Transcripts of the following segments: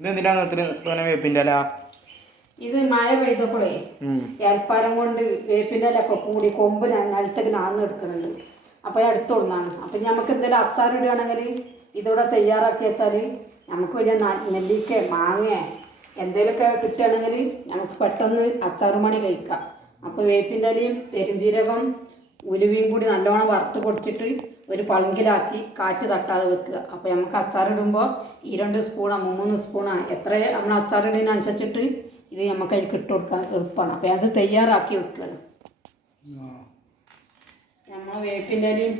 ഇതെന്തിനാണ് ഇത്ര വേപ്പിൻ്റെ ഇല? ഇത് മഴ പെയ്തപ്പോഴേ ഏൽപ്പാലം കൊണ്ട് വേപ്പിൻ്റെ ഇല ഒക്കെ കൂടി കൊമ്പ് നിലത്തേക്ക് നാന്ന് എടുക്കുന്നുണ്ട്. അപ്പോൾ അടുത്ത് ഒന്നാണ്. അപ്പം നമുക്ക് എന്തെങ്കിലും അച്ചാറിടുകയാണെങ്കിൽ ഇതോടെ തയ്യാറാക്കി വെച്ചാൽ നമുക്ക് വലിയ നെല്ലിക്ക മാങ്ങ എന്തെങ്കിലുമൊക്കെ കിട്ടുകയാണെങ്കിൽ നമുക്ക് പെട്ടെന്ന് അച്ചാറുമണി കഴിക്കാം. അപ്പോൾ വേപ്പിൻ്റെ ഇലയും പെരുംജീരകം ഉലുവയും കൂടി നല്ലോണം വറുത്ത് പൊടിച്ചിട്ട് ഒരു പളുങ്കിലാക്കി കാറ്റ് തട്ടാതെ വെക്കുക. അപ്പോൾ നമുക്ക് അച്ചാറിടുമ്പോൾ 2 സ്പൂണോ 3 സ്പൂണോ എത്ര നമ്മൾ അച്ചാറിടുന്നതിനനുസരിച്ചിട്ട് ഇത് നമുക്ക് അതിൽ ഇട്ട് കൊടുക്കാൻ എളുപ്പമാണ്. അപ്പോൾ അത് തയ്യാറാക്കി വെക്കുകയാണ്. നമ്മൾ വേപ്പിൻ്റെ ഇലയും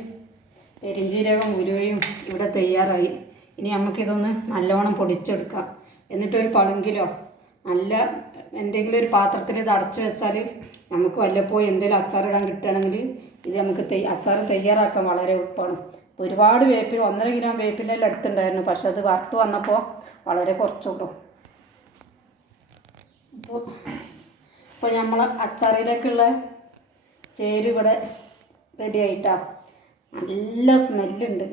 പെരുംജീരകം ഉലുവയും ഇവിടെ തയ്യാറായി. ഇനി നമുക്കിതൊന്ന് നല്ലോണം പൊടിച്ചെടുക്കാം. എന്നിട്ടൊരു പളുങ്കിലോ നല്ല എന്തെങ്കിലും ഒരു പാത്രത്തിൽ ഇത് അടച്ചു വെച്ചാൽ നമുക്ക് വല്ലപ്പോഴും എന്തെങ്കിലും അച്ചാറിടാൻ കിട്ടുകയാണെങ്കിൽ ഇത് നമുക്ക് അച്ചാർ തയ്യാറാക്കാൻ വളരെ എളുപ്പമാണ്. ഒരുപാട് വേപ്പിൽ 1.5 കിലോ വേപ്പിലെല്ലാം എടുത്തിട്ടുണ്ടായിരുന്നു. പക്ഷെ അത് വറുത്ത് വന്നപ്പോൾ വളരെ കുറച്ചുള്ളൂ. അപ്പോൾ നമ്മൾ അച്ചാറിലേക്കുള്ള ചേരുവ ഇവിടെ റെഡി ആയിട്ടാണ്. നല്ല സ്മെല്ലുണ്ട്.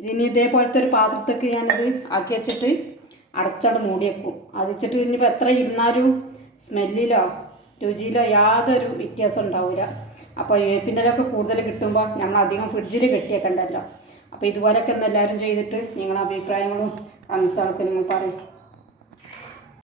ഇതിന് ഇതേപോലത്തെ ഒരു പാത്രത്തേക്ക് ഞാനിത് ആക്കി വെച്ചിട്ട് അടച്ചവിടെ മൂടി വെക്കും. അത് വെച്ചിട്ട് ഇനിയിപ്പോൾ എത്ര ഇരുന്നാലും സ്മെല്ലിലോ രുചിയിലോ യാതൊരു വ്യത്യാസം ഉണ്ടാവില്ല. അപ്പോൾ വേപ്പിൻ്റെ ഇലയൊക്കെ കൂടുതൽ കിട്ടുമ്പോൾ നമ്മൾ അധികം ഫ്രിഡ്ജിൽ കെട്ടിയേക്കണ്ടല്ലോ. അപ്പോൾ ഇതുപോലെയൊക്കെ ഒന്ന് എല്ലാവരും ചെയ്തിട്ട് നിങ്ങളുടെ അഭിപ്രായങ്ങളും കമൻസുകളൊക്കെ നിങ്ങൾ പറയും.